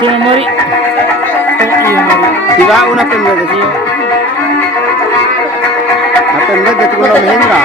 Sino Mori? Diba una tenda sih? Tenda itu kalau Mahendra.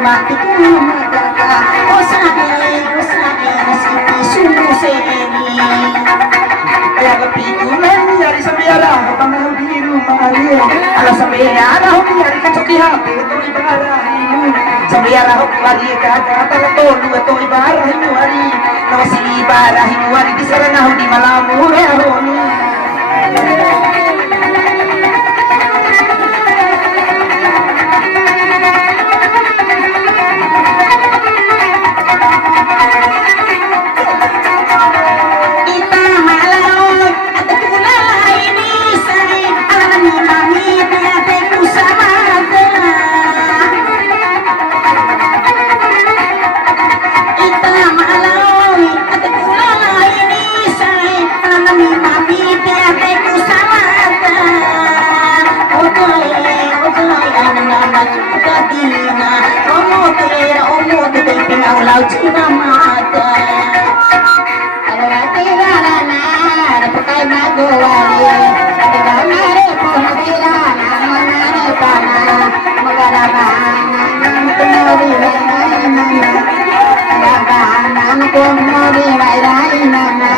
mati kumagaga o sabi nasiti suseni Ayaga men yari sa biyara habang biru mari ala sa biyara yari ka choki hati to ibara himu sa biyara mari ka kata to lu to ibara himu ari no si ibara himu ari di sarana di malamu re honi Cina mata, kalau tidak lana, pakai magawali, tidak nare pun tidak nare pana, magara bana, kumori mana, bana kumori mana,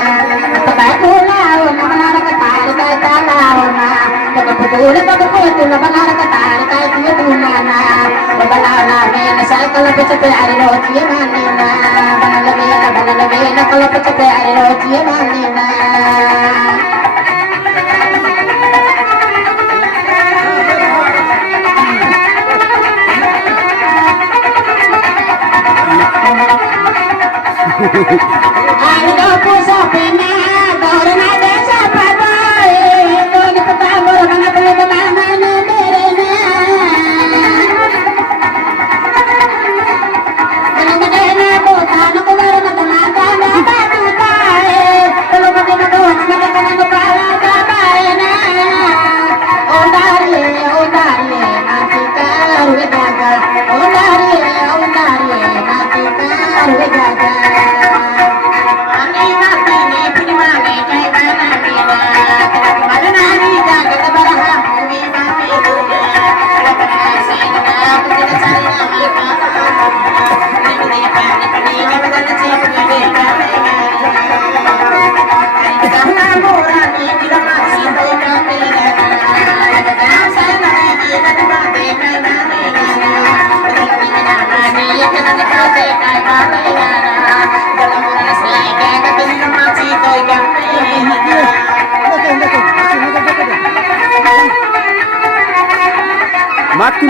pakai pulau, mana ketar kai talau na, pakai putul mana ketar kai tu mana, balala mena sai kalau pecape ari roti manina, balala mena kalau pecape ari roti manina. Ani kau sapena, baru nade sapapa, kau ni petambur mana perlu mana ni derena.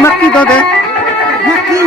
Maki do de. Maki.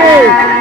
Hey!